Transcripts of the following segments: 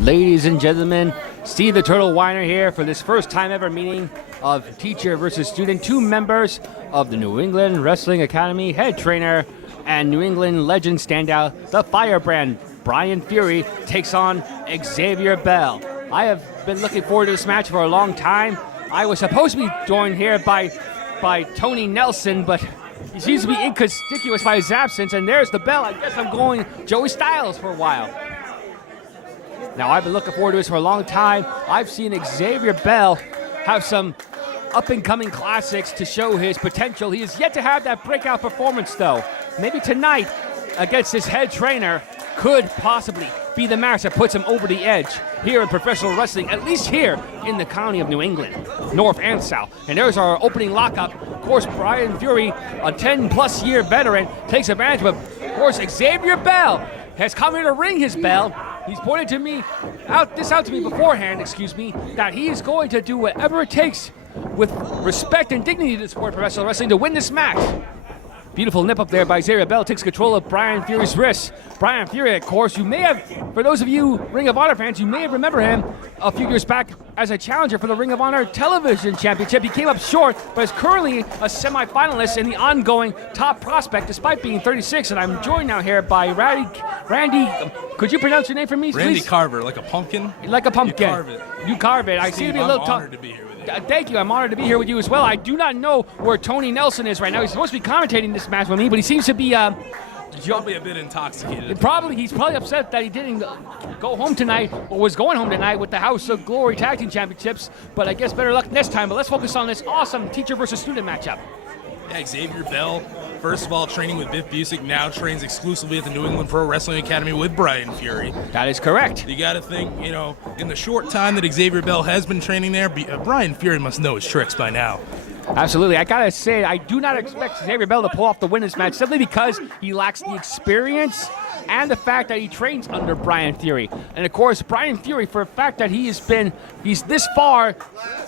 Ladies and gentlemen, Steve the Turtle Weiner here for this first time ever meeting of teacher versus student, two members of the New England Wrestling Academy, head trainer and New England legend standout, the Firebrand, Brian Fury, takes on Xavier Bell. I have been looking forward to this match for a long time. I was supposed to be joined here by Tony Nelson, but he seems to be inconspicuous by his absence, and there's the bell. I guess I'm going Joey Styles for a while. Now, I've been looking forward to this for a long time. I've seen Xavier Bell have some up-and-coming classics to show his potential. He is yet to have that breakout performance, though. Maybe tonight, against his head trainer, could possibly be the match that puts him over the edge here in professional wrestling, at least here in the county of New England, North and South. And there's our opening lockup. Of course, Brian Fury, a 10-plus year veteran, takes advantage, but of course, Xavier Bell has come here to ring his bell. He's pointed to me, out to me beforehand, that he is going to do whatever it takes with respect and dignity to the sport of professional wrestling to win this match. Beautiful nip up there by Xavier Bell, takes control of Brian Fury's wrist. Brian Fury, of course, you may have, for those of you Ring of Honor fans, you may remember him a few years back as a challenger for the Ring of Honor Television Championship. He came up short, but is currently a semi-finalist in the ongoing Top Prospect, despite being 36. And I'm joined now here by Randy, could you pronounce your name for me, please? Randy Carver, like a pumpkin. Like a pumpkin. You carve it. You carve it. Steve, I seem to be a little I'm honored to be here with you. Thank you. I'm honored to be here with you as well. I do not know where Tony Nelson is right now. He's supposed to be commentating this match with me, but he seems to be probably a bit intoxicated. He's probably upset that he didn't go home tonight, or was going home tonight with the House of Glory Tag Team Championships. But I guess better luck next time. But let's focus on this awesome teacher versus student matchup. Yeah, Xavier Bell, first of all, training with Biff Busick, now trains exclusively at the New England Pro Wrestling Academy with Brian Fury. That is correct. You got to think, in the short time that Xavier Bell has been training there, Brian Fury must know his tricks by now. Absolutely. I gotta say, I do not expect Xavier Bell to pull off the win this match simply because he lacks the experience and the fact that he trains under Brian Fury. And of course, Brian Fury, for a fact that he's this far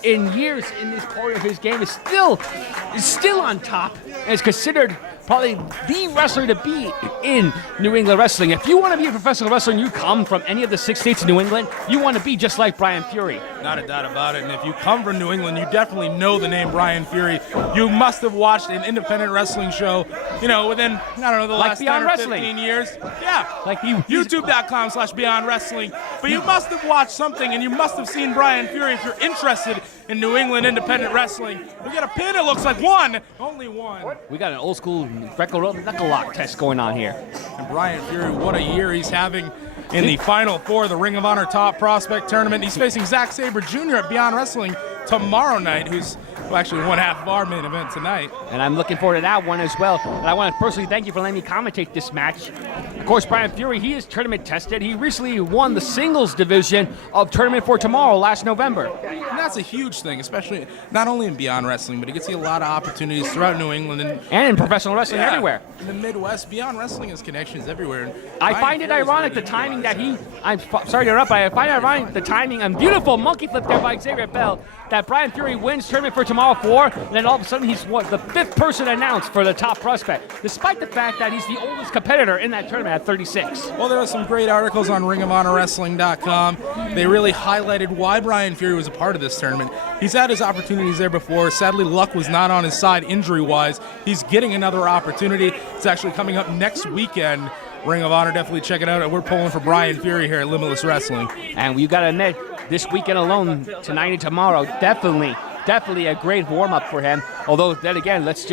in years in this part of his game, is still on top and is considered probably the wrestler to be in New England wrestling. If you want to be a professional wrestler and you come from any of the 6 states of New England, you want to be just like Brian Fury. Not a doubt about it. And if you come from New England, you definitely know the name Brian Fury. You must have watched an independent wrestling show, within, the last 10 or 15 years. Yeah, like YouTube.com/Beyond Wrestling. But you must have watched something, and you must have seen Brian Fury if you're interested in New England independent wrestling. We got a pin, it looks like one. Only one. We got an old school knuckle lock test going on here. And Brian Fury, what a year he's having in the Final Four of the Ring of Honor Top Prospect Tournament. He's facing Xavier Jr. at Beyond Wrestling tomorrow night, who's actually one half of our main event tonight. And I'm looking forward to that one as well. And I want to personally thank you for letting me commentate this match. Of course, Brian Fury, he is tournament tested. He recently won the singles division of Tournament for Tomorrow last November. And that's a huge thing, especially not only in Beyond Wrestling, but he gets a lot of opportunities throughout New England. And in professional wrestling everywhere. In the Midwest, Beyond Wrestling has connections everywhere. And I find it ironic the timing that I'm sorry to interrupt, but I find it ironic the timing and beautiful monkey flip there by Xavier Bell that Brian Fury wins Tournament for Tomorrow 4, and then all of a sudden he's the 5th person announced for the Top Prospect, despite the fact that he's the oldest competitor in that tournament at 36. Well, there are some great articles on ringofhonorwrestling.com. They really highlighted why Brian Fury was a part of this tournament. He's had his opportunities there before. Sadly, luck was not on his side injury-wise. He's getting another opportunity. It's actually coming up next weekend. Ring of Honor, definitely check it out. We're pulling for Brian Fury here at Limitless Wrestling. And you got to admit, this weekend alone, tonight and tomorrow, definitely a great warm-up for him. Although, then again, let's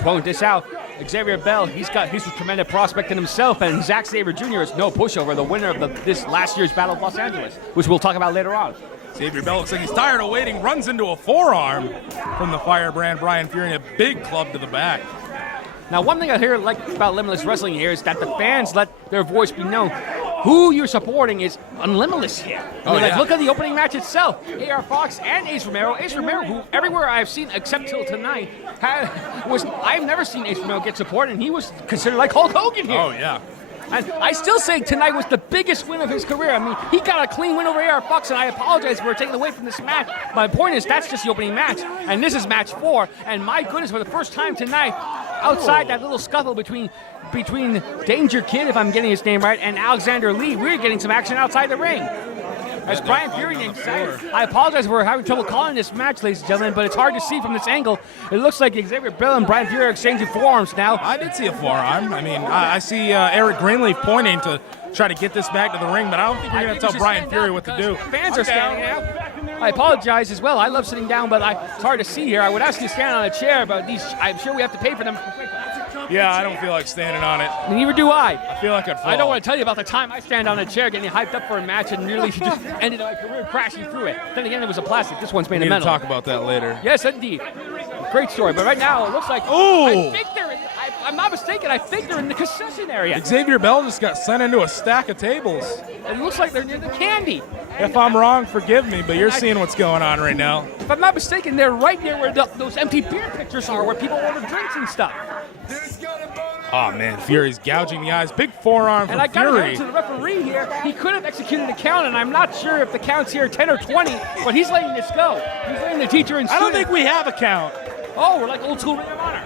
point this out. Xavier Bell, he's a tremendous prospect in himself, and Xavier Jr. is no pushover, the winner of this last year's Battle of Los Angeles, which we'll talk about later on. Xavier Bell looks like he's tired of waiting, runs into a forearm from the Firebrand Brian Fury, and a big club to the back. Now, one thing I hear about Limitless Wrestling here is that the fans let their voice be known. Who you're supporting is Limitless here. Look at the opening match itself. A.R. Fox and Ace Romero. Ace Romero, who everywhere I've seen except till tonight, I've never seen Ace Romero get support, and he was considered like Hulk Hogan here. Oh, yeah. And I still say tonight was the biggest win of his career. I mean, he got a clean win over A.R. Fox, and I apologize for taking away from this match. My point is, that's just the opening match, and this is match 4. And my goodness, for the first time tonight, outside that little scuffle between Danger Kid, if I'm getting his name right, and Alexander Lee, we're getting some action outside the ring. as Brian Fury and Xavier. I apologize for having trouble calling this match, ladies and gentlemen, but it's hard to see from this angle. It looks like Xavier Bell and Brian Fury are exchanging forearms now. I did see a forearm. I mean, I see Eric Greenleaf pointing to try to get this back to the ring, but I don't think we're going to tell Brian Fury what to do. Fans are standing out. I apologize as well. I love sitting down, but it's hard to see here. I would ask you to stand on a chair, but I'm sure we have to pay for them. Yeah, I don't feel like standing on it. Neither do I. I feel like I'd fall. I don't want to tell you about the time I stand on a chair getting hyped up for a match and nearly just ended my career crashing through it. Then again, it was a plastic. This one's made of We need to metal. talk about that later. Yes, indeed. Great story. But right now, it looks like I think they're in, I'm not mistaken, I think they're in the concession area. Xavier Bell just got sent into a stack of tables. It looks like they're near the candy. If I'm wrong, forgive me, but you're seeing what's going on right now. If I'm not mistaken, they're right near where those empty beer pitchers are, where people order drinks and stuff. Oh, man, Fury's gouging the eyes. Big forearm from And I got to Fury. hand to the referee here. He could have executed a count, and I'm not sure if the count's here 10 or 20, but he's letting this go. He's letting the teacher and I don't student. think we have a count. Oh, we're like old school Ring of Honor.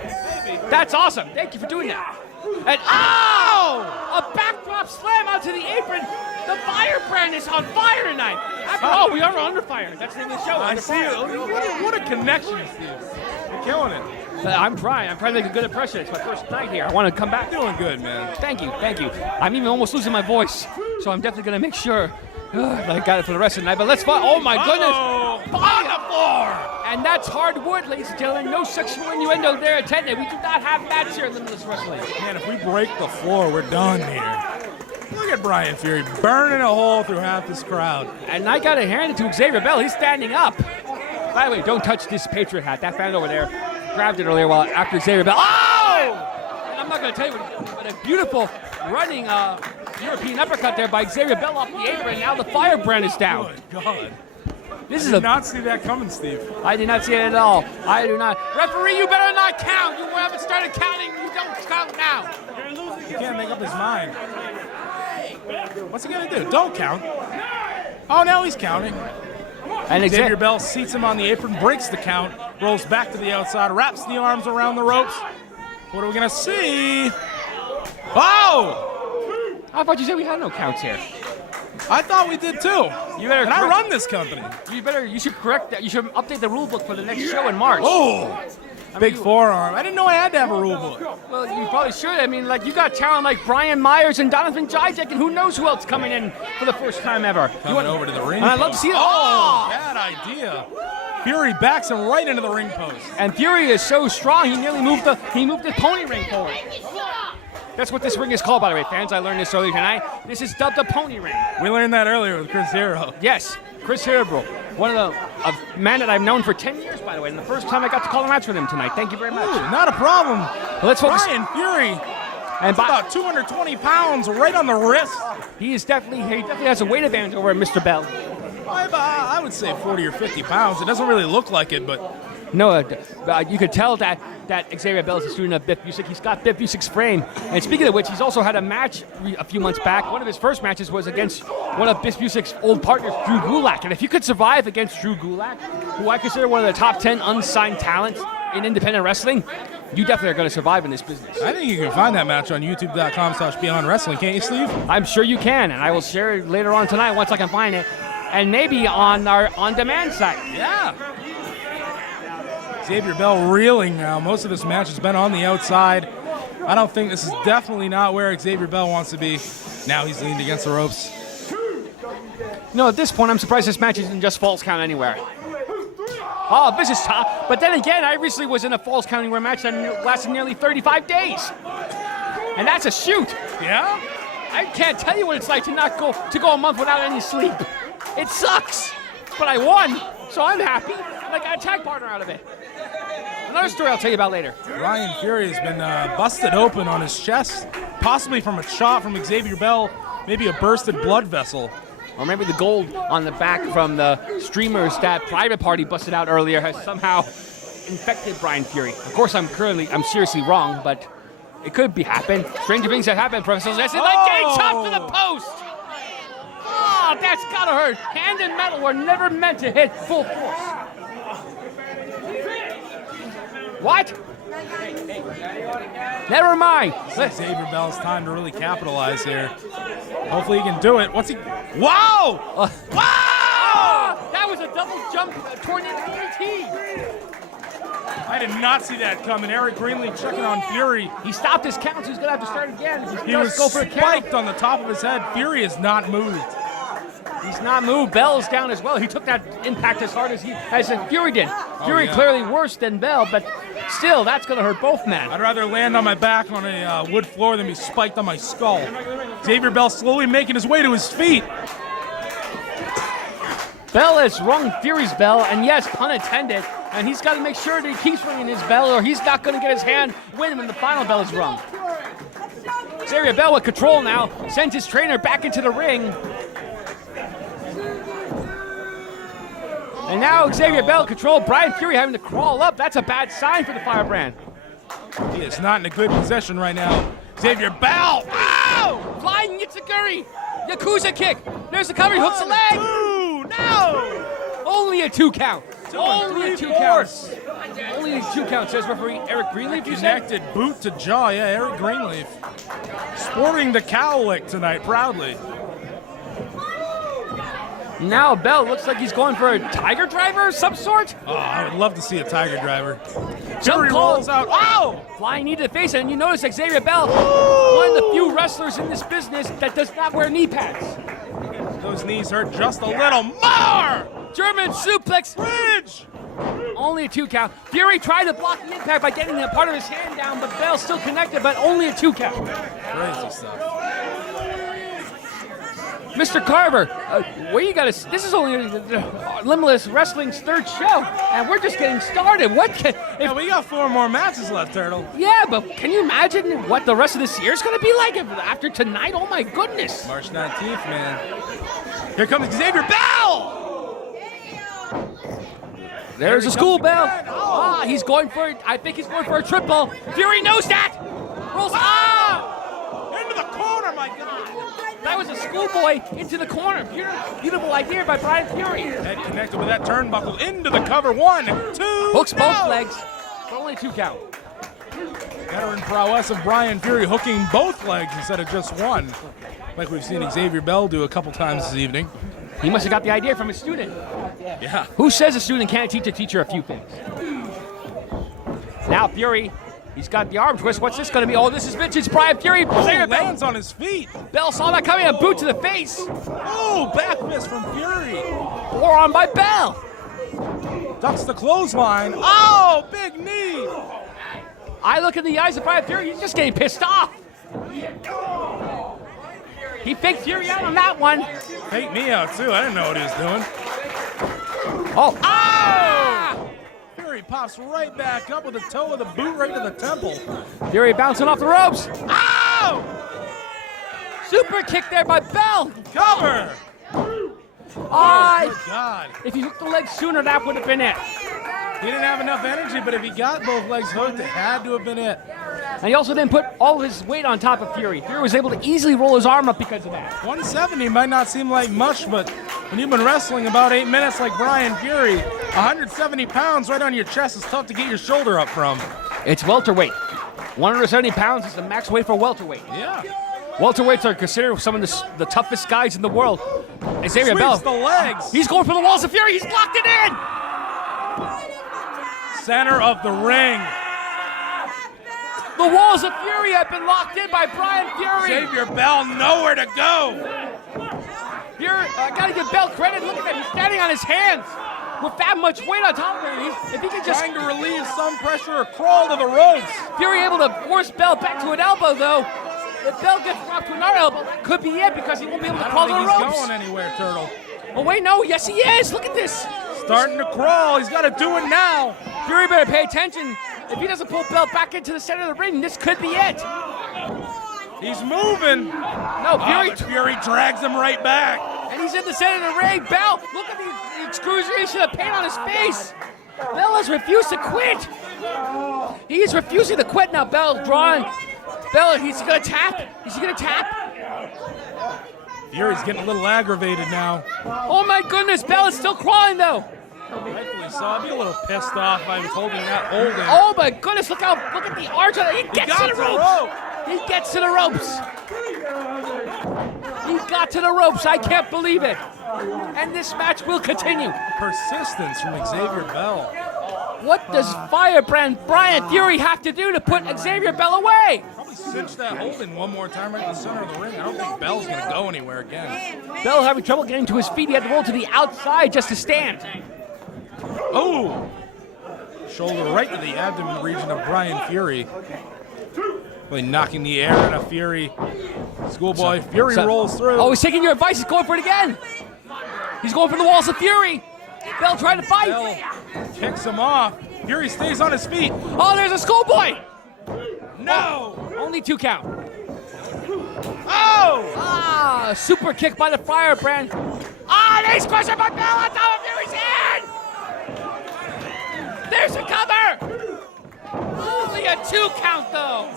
That's awesome. Thank you for doing that. And a backdrop slam onto the apron. The firebrand is on fire tonight. We are under fire. That's the name of the show. I Under see Fire. it. What a connection, Steve. You're killing it. I'm trying to make a good impression. It's my first night here. I want to come back. Doing good, man. Thank you. I'm even almost losing my voice, so I'm definitely going to make sure that I got it for the rest of the night. But let's fight. Oh, my goodness. On the floor. And that's hardwood, ladies and gentlemen. No sexual innuendo there attended. We do not have mats here in Limitless Wrestling. Man, if we break the floor, we're done here. Look at Brian Fury burning a hole through half this crowd. And I got to hand it to Xavier Bell. He's standing up. By the way, don't touch this Patriot hat. That fan over there grabbed it earlier while after Xavier Bell. Oh! And I'm not going to tell you but a beautiful running European uppercut there by Xavier Bell off the apron. Now the firebrand is down. Good God. This I is did not see that coming, Steve. I did not see it at all. I do not. Referee, you better not count. You haven't started counting. You don't count now. He can't make up his mind. What's he going to do? Don't count. Oh, now he's counting. And Xavier Bell seats him on the apron, breaks the count, rolls back to the outside, wraps the arms around the ropes. What are we going to see? Oh! I thought you said we had no counts here. I thought we did too. You better. And I run this company. You should correct that. You should update the rule book for the next show in March. Oh! Big forearm. I didn't know I had to have a rule book. Well, you probably should. I mean, like, you got talent like Brian Myers and Donovan Jajek, and who knows who else coming in for the first time ever. Coming over to the ring. And I'd love to see it. Oh, bad idea. Fury backs him right into the ring post. And Fury is so strong, he nearly moved the pony ring forward. That's what this ring is called, by the way, fans. I learned this earlier tonight. This is dubbed a pony ring. We learned that earlier with Chris Hero. Yes, Chris Hero, one of a man that I've known for 10 years, by the way, and the first time I got to call a match with him tonight. Thank you very much. Ooh, not a problem. Well, let's focus. Brian Fury, and about 220 pounds right on the wrist. He definitely has a weight advantage over Mr. Bell. I would say 40 or 50 pounds. It doesn't really look like it, but no, you could tell that Xavier Bell is a student of Biff Busick. He's got Biff Busick's frame. And speaking of which, he's also had a match a few months back. One of his first matches was against one of Biff Busick's old partners, Drew Gulak. And if you could survive against Drew Gulak, who I consider one of the top 10 unsigned talents in independent wrestling, you definitely are going to survive in this business. I think you can find that match on youtube.com/Beyond Wrestling, can't you, Steve? I'm sure you can, and I will share it later on tonight once I can find it. And maybe on our on-demand site. Yeah. Xavier Bell reeling now. Most of this match has been on the outside. I don't think this is definitely not where Xavier Bell wants to be. Now he's leaned against the ropes. No, at this point, I'm surprised this match isn't just falls count anywhere. Oh, vicious top. But then again, I recently was in a falls count anywhere match that lasted nearly 35 days. And that's a shoot. Yeah? I can't tell you what it's like to go a month without any sleep. It sucks. But I won, so I'm happy. And I got a tag partner out of it. Another story I'll tell you about later. Brian Fury has been busted open on his chest, possibly from a shot from Xavier Bell, maybe a bursted blood vessel. Or maybe the gold on the back from the streamers that Private Party busted out earlier has somehow infected Brian Fury. Of course, I'm seriously wrong, but it could be happen. Stranger things have happened, Professor. That's like getting chopped to the post. Oh, that's gotta hurt. Hand and metal were never meant to hit full force. What? Never mind. Xavier Bell's time to really capitalize here. Hopefully he can do it. What's he? Wow! Wow! a double jump tornado DDT. I did not see that coming. Eric Greenlee checking on Fury. He stopped his count, so he's going to have to start again. He was spiked on the top of his head. Fury has not moved. He's not moved. Bell's down as well. He took that impact as hard as Fury did. Fury clearly worse than Bell, but still, that's going to hurt both men. I'd rather land on my back on a wood floor than be spiked on my skull. Xavier Bell slowly making his way to his feet. Bell has rung Fury's bell, and yes, pun intended, and he's got to make sure that he keeps ringing his bell, or he's not going to get his hand win when the final bell is rung. Xavier Bell with control now, sends his trainer back into the ring. And now Xavier Bell controlled. Brian Fury having to crawl up. That's a bad sign for the Firebrand. He is not in a good position right now. Xavier Bell! Ow! Flying Yitzhaguri! Yakuza kick! There's the cover, he hooks the leg! No! Only a 2 count. Only a 2 count. Only a 2 count, says referee Eric Greenleaf. Connected boot to jaw, yeah, Eric Greenleaf. Sporting the cowlick tonight, proudly. Now Bell looks like he's going for a tiger driver of some sort. Oh, I would love to see a tiger driver. Jump Fury rolls out. Ow! Flying knee to the face, and you notice Xavier Bell, one of the few wrestlers in this business that does not wear knee pads. Those knees hurt just a little more! German suplex. Bridge! Only a 2 count. Fury tried to block the impact by getting a part of his hand down, but Bell still connected, but only a 2 count. Crazy stuff. Mr. Carver, where you got to? This is only Limitless Wrestling's 3rd show, and we're just getting started. Yeah, we got 4 more matches left, Turtle. Yeah, but can you imagine what the rest of this year is going to be like after tonight? Oh my goodness! March 19th, man. Here comes Xavier Bell. There's a school bell. Ah, he's going for it. I think he's going for a triple. Fury knows that. Rolls. Into the corner, my God. That was a schoolboy into the corner. Beautiful idea by Brian Fury. Head connected with that turnbuckle into the cover. 1, 2. Hooks both legs. For only 2 count. Veteran prowess of Brian Fury hooking both legs instead of just one, like we've seen Xavier Bell do a couple times this evening. He must have got the idea from his student. Yeah. Who says a student can't teach a teacher a few things? Now Fury. He's got the arm twist. What's this going to be? Oh, this is vintage Brian Fury. Lands on his feet. Bell saw that coming. A boot to the face. Oh, back fist from Fury. Forearm by Bell. Ducks the clothesline. Oh, big knee. I look in the eyes of Brian Fury. He's just getting pissed off. He faked Fury out on that one. Faked me out, too. I didn't know what he was doing. Oh. Ah! Fury pops right back up with the toe of the boot right to the temple. Fury bouncing off the ropes. Ow! Super kick there by Bell. Cover. Oh, God. If he hooked the leg sooner, that would have been it. He didn't have enough energy, but if he got both legs hooked, it had to have been it. And he also didn't put all of his weight on top of Fury. Fury was able to easily roll his arm up because of that. 170 might not seem like much, but when you've been wrestling about 8 minutes like Brian Fury, 170 pounds right on your chest is tough to get your shoulder up from. It's welterweight. 170 pounds is the max weight for welterweight. Yeah. Welterweights are considered some of the toughest guys in the world. Xavier Bell. The legs. He's going for the walls of Fury. He's blocked it in. Center of the ring. The walls of Fury have been locked in by Brian Fury. Xavier Bell nowhere to go. Fury, I gotta give Bell credit. Look at that. He's standing on his hands with that much weight on top of him. If he can just trying to relieve some pressure or crawl to the ropes. Fury able to force Bell back to an elbow though. If Bell gets dropped to another elbow, that could be it because he won't be able to crawl to the ropes. He's going anywhere, Turtle. Oh wait, no, yes he is. Look at this. Starting to crawl. He's got to do it now. Fury better pay attention. If he doesn't pull Bell back into the center of the ring, this could be it. He's moving. No, Fury. Fury drags him right back. And he's in the center of the ring. Bell, look at the excruciation of pain on his face. Bell has refused to quit. He is refusing to quit now. Bell drawing. Bell, he's going to tap. Is he going to tap? Fury's getting a little aggravated now. Oh my goodness, Bell is still crawling though. Rightfully so. I'd be a little pissed off if I was holding that holding. Oh my goodness, look at the arch on it. He gets to the ropes. He gets to the ropes. He got to the ropes. I can't believe it. And this match will continue. Persistence from Xavier Bell. What does Firebrand Brian Fury have to do to put Xavier Bell away? Probably cinch that hold in one more time right in the center of the ring. I don't think Bell's going to go anywhere again. Bell having trouble getting to his feet. He had to roll to the outside just to stand. Oh! Shoulder right to the abdomen region of Brian Fury. Really knocking the air out of Fury. Schoolboy, Fury rolls through. Oh, he's taking your advice. He's going for it again. He's going for the walls of Fury. Bell trying to fight. Bell kicks him off. Fury stays on his feet. Oh, there's a schoolboy. No! Only 2 count. Oh! Ah, super kick by the Firebrand. Ah, nice crusher by Bell on top of Fury's head. There's a cover. Only a 2 count, though.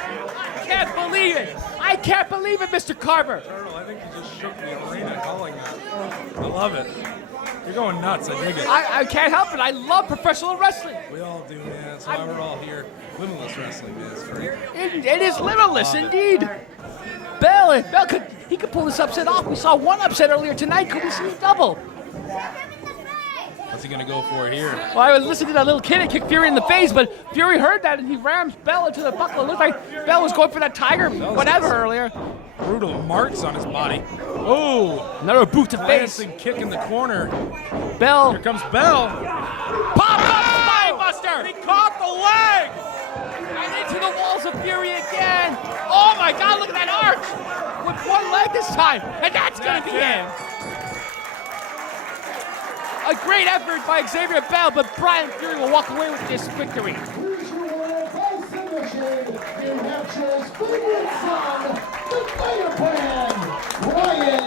I can't believe it. I can't believe it, Mr. Carver. Turtle, I think you just shook the arena calling that. I love it. You're going nuts. I dig it. I can't help it. I love professional wrestling. We all do, man. That's why we're all here. Limitless wrestling, man. It's great. It is limitless, indeed. Bell could pull this upset off. We saw one upset earlier tonight. Could we see a double? What's he going to go for here? Well, I was listening to that little kid that kicked Fury in the face, but Fury heard that and he rams Bell into the buckle. It looked like Bell was going for that tiger whatever earlier. Brutal marks on his body. Oh! Another boot to face. Glancing kick in the corner. Bell. Here comes Bell. Pop up Spinebuster! He caught the leg! And into the walls of Fury again. Oh my God, look at that arch! With one leg this time, and that's gonna be it. A great effort by Xavier Bell, but Brian Fury will walk away with this victory. Here's your winner by submission, New Hampshire's favorite son, the Firebrand, Brian